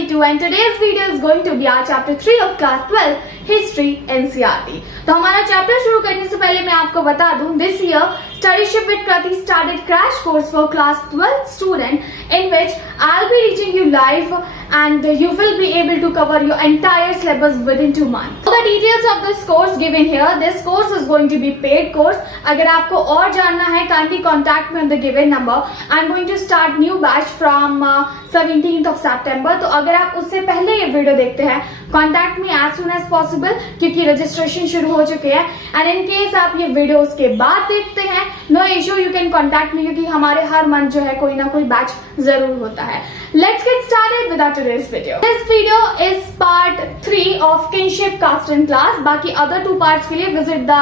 32 and today's video is going to be our chapter 3 of class 12 history NCERT। तो हमारा chapter शुरू करने से पहले मैं आपको बता दूं, this year Studyship with Krati started crash course for class 12 student in which I'll be reaching you live and you will be able to cover your entire syllabus within 2 months। So the details of this course given here, this course is going to be paid course। अगर आपको और जानना है kindly contact me on the given number। I'm going to start new batch from 17th of September। तो अगर आप उससे पहले ये वीडियो देखते हैं contact me as soon as possible क्योंकि रजिस्ट्रेशन शुरू हो चुके हैं। एंड इन केस आप ये वीडियो उसके बाद देखते हैं, no issue, you can contact me क्योंकि हमारे हर मंथ जो है कोई ना कोई बैच जरूर होता है। Let's get started with our today's video. This video is part 3 of kinship caste and class. बाकी अदर 2 पार्ट्स के लिए visit the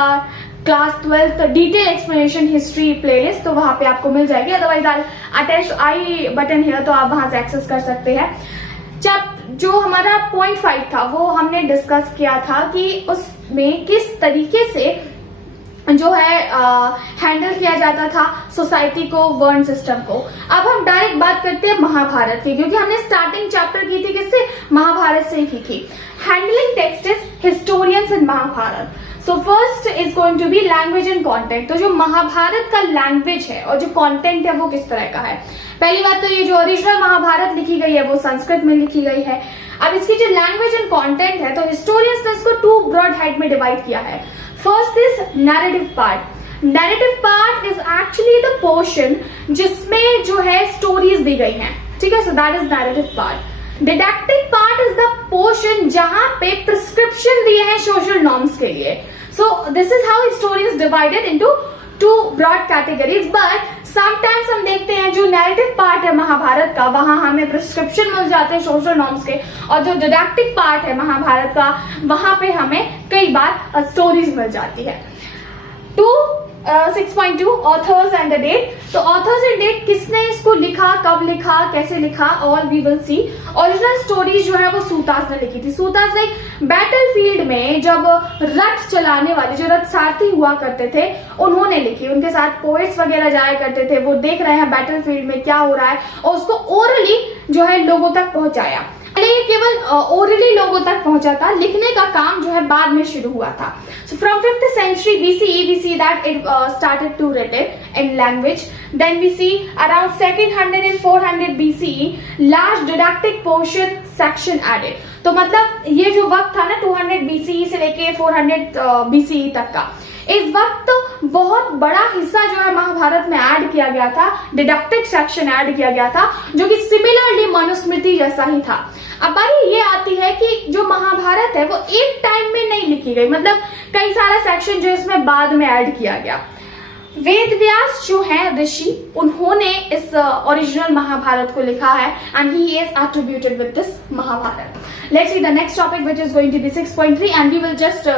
class 12 detail explanation history playlist, तो वहां पे आपको मिल जाएगी। अदरवाइज अटैच आई बटन है तो आप वहां से एक्सेस कर सकते हैं। जब जो हमारा पॉइंट 5 था वो हमने डिस्कस किया था कि उसमें किस तरीके से जो है हैंडल किया जाता था सोसाइटी को, वर्ण सिस्टम को। अब हम डायरेक्ट बात करते हैं महाभारत की, क्योंकि हमने स्टार्टिंग चैप्टर की थी किससे, महाभारत से की थी। Handling text historians in Mahabharata. So first is going to be language and content. तो जो महाभारत का लैंग्वेज है और जो कंटेंट है वो किस तरह का है। पहली बात तो ये जो ओरिजिनल महाभारत लिखी गई है वो संस्कृत में लिखी गई है। अब इसकी जो लैंग्वेज एंड कंटेंट है तो हिस्टोरियंस ने इसको 2 ब्रॉड हेड में डिवाइड किया है। First is narrative part. Narrative part is actually the portion जिसमें जो है स्टोरीज दी गई हैं, ठीक है, so that is narrative part. Deductive part is the portion जहां पे प्रिस्क्रिप्शन दिए हैं सोशल नॉर्म्स के लिए। So this is how story is divided into 2 broad categories. But sometimes हम देखते हैं जो नैरेटिव पार्ट है महाभारत का वहां हमें प्रिस्क्रिप्शन मिल जाते हैं सोशल नॉर्म्स के, और जो डिडक्टिव पार्ट है महाभारत का वहां पे हमें कई बार स्टोरीज मिल जाती है। 6.2 ऑथर्स एंड द डेट। तो ऑथर्स एंड डेट, किसने इसको लिखा, कब लिखा, कैसे लिखा, all we will see. Original stories जो है वो सूतास ने लिखी थी। सूतास ने बैटल फील्ड में जब रथ चलाने वाले जो रथ सारथी हुआ करते थे उन्होंने लिखी। उनके साथ पोएट्स वगैरह जाया करते थे, वो देख रहे हैं बैटल फील्ड में क्या हो रहा है और उसको ओरली जो है लोगों तक पहुंचाया। ये केवल ओरली लोगों तक पहुंचा था, लिखने का काम जो है बाद में शुरू हुआ था। So from 5th century BCE we see that it started to written in language. Then we see around 200 and 400 BCE large didactic portion section added. तो मतलब ये जो वक्त था ना 200 BCE से लेके 400 BCE तक का, इस वक्त तो बहुत बड़ा हिस्सा जो है महाभारत में ऐड किया गया था, डिडक्टिक सेक्शन ऐड किया गया था जो कि सिमिलरली मनुस्मृति जैसा ही था। अब बारी ये आती है कि जो महाभारत है वो एक टाइम में नहीं लिखी गई, मतलब कई सारा सेक्शन जो इसमें बाद में ऐड किया गया। वेद व्यास जो है ऋषि, उन्होंने इस ओरिजिनल महाभारत को लिखा है and he is attributed with this Mahabharata. Let's see the next topic which is going to be 6.3 and we will just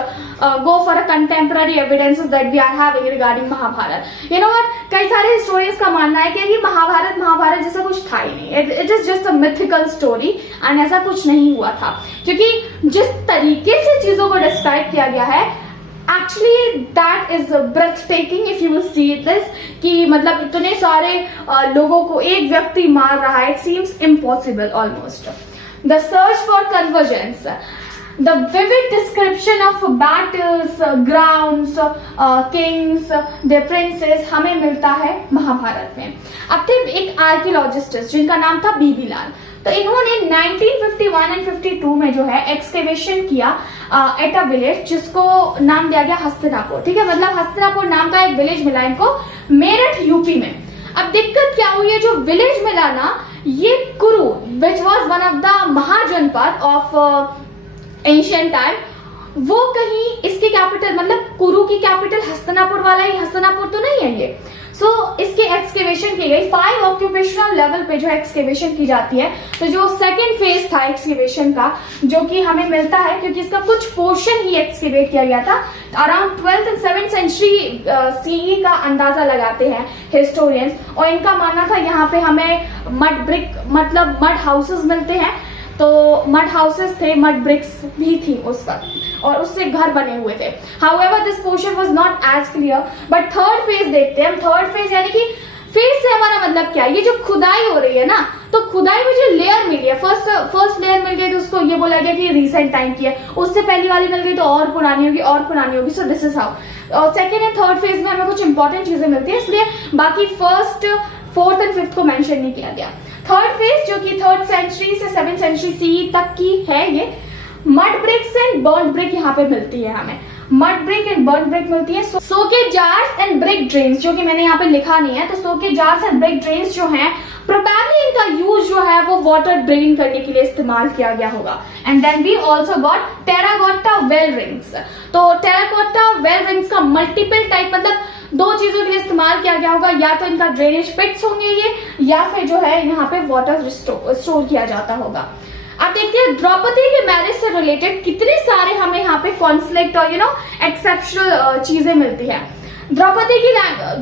go for a contemporary evidences that we are having regarding Mahabharata. You know what, कई सारे historians का मानना है कि ये महाभारत जैसा कुछ था ही नहीं, it is just a mythical story and ऐसा कुछ नहीं हुआ था। क्योंकि जिस तरीके से चीजों को डिस्क्राइब किया गया है actually that is ब्रेथटेकिंग if you will see this, कि मतलब इतने सारे लोगों को एक व्यक्ति मार रहा है, it seems impossible almost. The search for convergence, the vivid description of battles, grounds, Kings, the princess हमें मिलता है महाभारत में। अब थे एक आर्कियोलॉजिस्ट जिनका नाम था बीबी लाल, तो इन्होंने 1951 एंड 52 में जो है एक्सकेवेशन किया एट अ विलेज जिसको नाम दिया गया हस्तिनापुर, ठीक है, मतलब हस्तिनापुर नाम का एक विलेज मिला इनको मेरठ यूपी में। अब दिक्कत क्या हुई है, जो विलेज मिला ना ये Kuru which was one of the mahajanapada of ancient time, वो कहीं इसकी कैपिटल मतलब कुरु की कैपिटल हस्तिनापुर वाला ही, हस्तिनापुर तो नहीं है ये। सो इसकी एक्सकेवेशन की गई 5 ऑक्यूपेशनल लेवल पे जो एक्सकेवेशन की जाती है। तो जो सेकेंड फेज था एक्सकेवेशन का जो कि हमें मिलता है क्योंकि इसका कुछ पोर्शन ही एक्सकेवेट किया गया था, around 12th and 7th century CE का अंदाजा लगाते हैं हिस्टोरियंस, और इनका मानना था यहाँ पे हमें मड ब्रिक मतलब मड हाउसेस मिलते हैं। तो मड हाउसेस थे, मड ब्रिक्स भी थी उस वक्त और उससे घर बने हुए थे। However this portion was not as clear. But third phase देखते हैं हम। थर्ड फेज यानी कि फेज से हमारा मतलब क्या है, ये जो खुदाई हो रही है ना, तो खुदाई में जो लेयर मिली है, फर्स्ट लेयर मिल गई तो उसको ये बोला गया कि रिसेंट टाइम की है, उससे पहली वाली मिल गई तो और पुरानी होगी, सो this is how. Second and third phase में हमें कुछ इंपॉर्टेंट चीजें मिलती है, इसलिए बाकी फर्स्ट, फोर्थ एंड फिफ्थ को मेंशन नहीं किया गया। थर्ड फेज जो कि 3rd सेंचुरी से 7th सेंचुरी सी तक की है, ये mud bricks and burn brick यहाँ पे मिलती है हमें, mud brick and burn brick मिलती है। सोके जार्स एंड ब्रेक ड्रेन्स, जो कि मैंने यहाँ पे लिखा नहीं है, तो सोके जार्स एंड ब्रेक ड्रेन्स जो हैं प्रोबेबली इनका यूज जो है वो वाटर ड्रेन करने के लिए इस्तेमाल किया गया होगा। And then we also got terracotta well rings. तो टेराकोटा वेल रिंग्स का मल्टीपल टाइप, मतलब 2 चीजों के लिए इस्तेमाल किया गया होगा, या तो इनका ड्रेनेज पिट्स होंगे ये, या फिर जो है यहाँ पे वाटर स्टोर किया जाता होगा। अब देखते हैं द्रौपदी के मैरिज से रिलेटेड कितने सारे हमें यहाँ पे कॉन्फ्लिक्ट और एक्सेप्शनल चीजें मिलती है। द्रौपदी की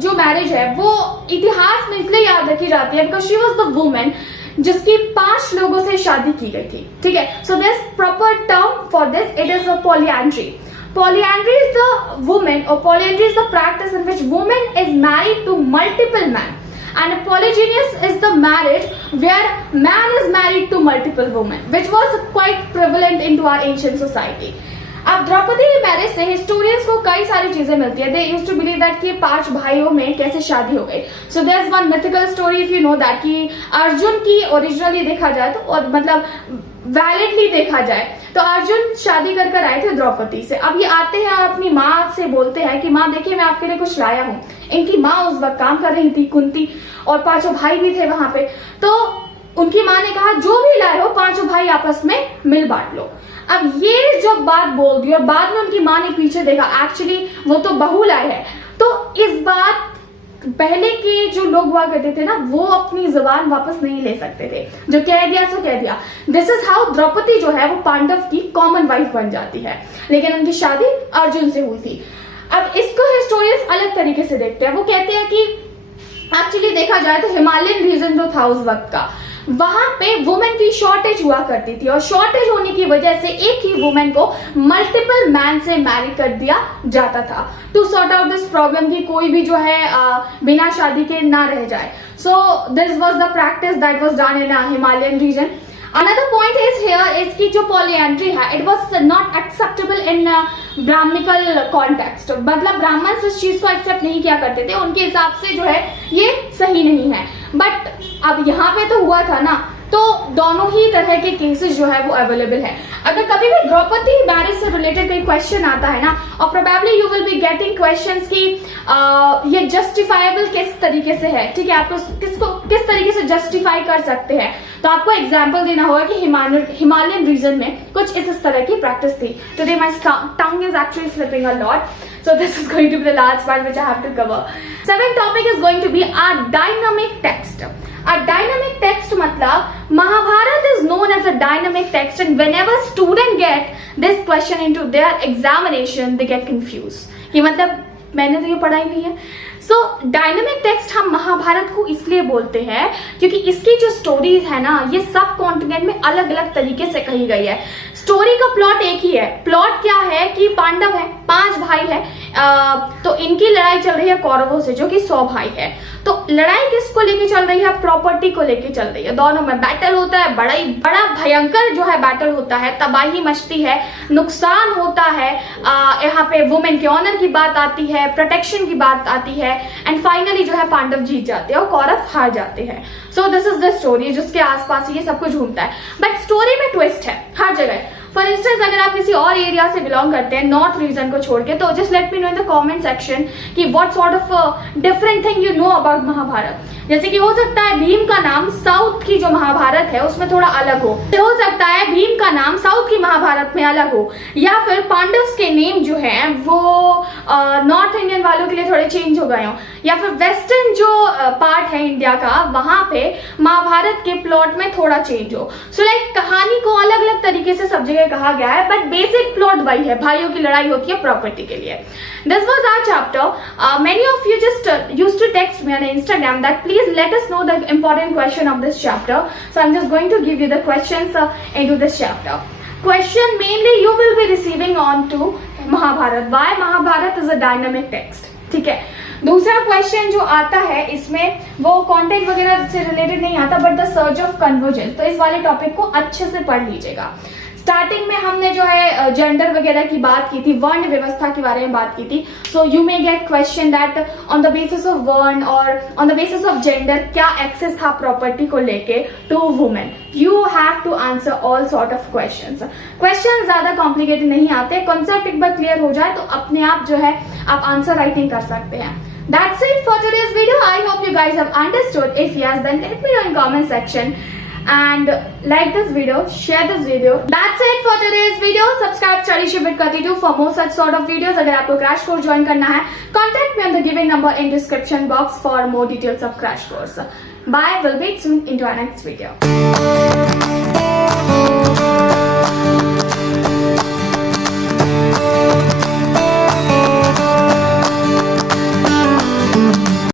जो मैरिज है वो इतिहास में इसलिए याद रखी जाती है because she was the women जिसकी 5 लोगों से शादी की गई थी, ठीक है। So this proper term for this, it is a polyandry. Polyandry is the woman, or polyandry is the practice in which woman is married to multiple men, and polygynous is the marriage where man is married to multiple women, which was quite prevalent into our ancient society. अब द्रौपदी की marriage से historians को कई सारी चीजें मिलती है। They used to believe that कि 5 भाइयों में कैसे शादी हो गई। So there is one mythical story, if you know that, कि अर्जुन की ओरिजिनली देखा जाए तो, और मतलब वैलिडली देखा जाए तो अर्जुन शादी कर कर आए थे द्रौपदी से। अब ये आते हैं और अपनी माँ से बोलते हैं कि माँ देखिए मैं आपके लिए कुछ लाया हूँ। इनकी माँ उस वक्त काम कर रही थी, कुंती, और 5 भाई भी थे वहां पे। तो उनकी माँ ने कहा जो भी लाए हो 5 भाई आपस में मिल बांट लो। अब ये जब बात बोल दी और बाद में उनकी माँ ने पीछे देखा, एक्चुअली वो तो बहू लाए है, तो इस बात पहले के जो लोग हुआ करते थे ना, वो अपनी जुबान वापस नहीं ले सकते थे, जो कह दिया सो कह दिया। दिस इज हाउ द्रौपदी जो है वो पांडव की कॉमन वाइफ बन जाती है, लेकिन उनकी शादी अर्जुन से हुई थी। अब इसको हिस्टोरियंस अलग तरीके से देखते हैं। वो कहते हैं कि एक्चुअली देखा जाए तो हिमालयन रीजन जो था उस वक्त का, वहां पे वुमेन की शॉर्टेज हुआ करती थी, और शॉर्टेज होने की वजह से एक ही वुमेन को मल्टीपल मैन से मैरी कर दिया जाता था to sort out this problem, कि कोई भी जो है बिना शादी के ना रह जाए। So this was the practice that was done in Himalayan region. Another point is here is कि जो polyandry है, it was not acceptable in brahmanical context, मतलब ब्राह्मण इस चीज को एक्सेप्ट नहीं किया करते थे, उनके हिसाब से जो है ये सही नहीं है। बट अब यहाँ पे तो हुआ था ना, तो दोनों ही तरह के केसेस जो है वो अवेलेबल है। अगर कभी भी द्रौपदी मैरिज से रिलेटेड कोई क्वेश्चन आता है ना, और probably you will be getting questions कि ये जस्टिफाइबल किस तरीके से है, ठीक है, आपको किस तरीके से जस्टिफाई कर सकते हैं, तो आपको एग्जाम्पल देना होगा कि हिमालयन रीजन में कुछ इस तरह की प्रैक्टिस थी। Today my tongue is actually slipping a lot, so this is going to be the last one which I have to cover. 7th topic is going to be a dynamic text. A dynamic text मतलब Mahabharat is known as a dynamic text, and whenever student get this question into their examination they get confused कि मतलब मैंने तो ये पढ़ा ही नहीं है। सो dynamic text हम महाभारत को इसलिए बोलते हैं क्योंकि इसकी जो स्टोरीज है ना, ये सब कॉन्टिनेंट में अलग अलग तरीके से कही गई है। स्टोरी का प्लॉट एक ही है। प्लॉट क्या है कि पांडव है, 5 भाई है, तो इनकी लड़ाई चल रही है कौरवों से जो कि 100 भाई है। तो लड़ाई किसको लेके चल रही है? प्रॉपर्टी को लेके चल रही है। दोनों में बैटल होता है, बड़ा भयंकर जो है बैटल होता है, तबाही मचती है, नुकसान होता है, यहाँ पे वुमेन के ऑनर की बात आती है, प्रोटेक्शन की बात आती है, एंड फाइनली जो है पांडव जीत जाते हैं और कौरव हार जाते हैं। सो दिस इज द स्टोरी जिसके आसपास ये सब कुछ घूमता है। बट स्टोरी में ट्विस्ट है हर जगह। फॉर इंस्टेंस अगर आप किसी और एरिया से बिलोंग करते हैं, नॉर्थ रीजन को छोड़ के, तो just let me know in the comment section कि what sort of different thing you know about Mahabharata. जैसे कि हो सकता है भीम का नाम साउथ की जो महाभारत है उसमें थोड़ा अलग हो सकता है भीम का नाम साउथ की महाभारत में अलग हो, या फिर पांडव्स के नेम जो है वो नॉर्थ इंडियन वालों के लिए थोड़े चेंज हो गए हो, या फिर वेस्टर्न जो पार्ट है इंडिया का वहां पे महाभारत के प्लॉट में थोड़ा चेंज हो। सो लाइक कहानी को अलग अलग तरीके से सब जगह कहा गया है, बट बेसिक प्लॉट वही है, भाइयों की लड़ाई होती है प्रॉपर्टी के लिए। This was our chapter. Many of you just used to text me on Instagram that please let us know the important question of this chapter. So I'm just going to give you the questions into this chapter. Question mainly you will be receiving on to Mahabharata. Why Mahabharata is a dynamic text? ठीक है। दूसरा question जो आता है इसमें वो content वगैरह से रिलेटेड नहीं आता, but the search of convergence, तो इस वाले टॉपिक को अच्छे से पढ़ लीजिएगा। स्टार्टिंग में हमने जो है जेंडर वगैरह की बात की थी, वर्ण व्यवस्था के बारे में बात की थी। So you may get question that on the basis of varna और on the basis of gender क्या एक्सेस था प्रॉपर्टी को लेके to women. You have to answer all sort of questions. Question ज्यादा कॉम्प्लिकेटेड नहीं आते, कॉन्सेप्ट एक बार क्लियर हो जाए तो अपने आप जो है आप आंसर राइटिंग कर सकते हैं। That's it for today's video. I hope you guys have understood. If yes, then let me know in comment section. And like this video, share this video. That's it for today's video. Subscribe Studyship with Krati for more such sort of videos. अगर आपको crash course join करना है, contact me on the given number in description box for more details of crash course. Bye. We'll meet soon into our next video.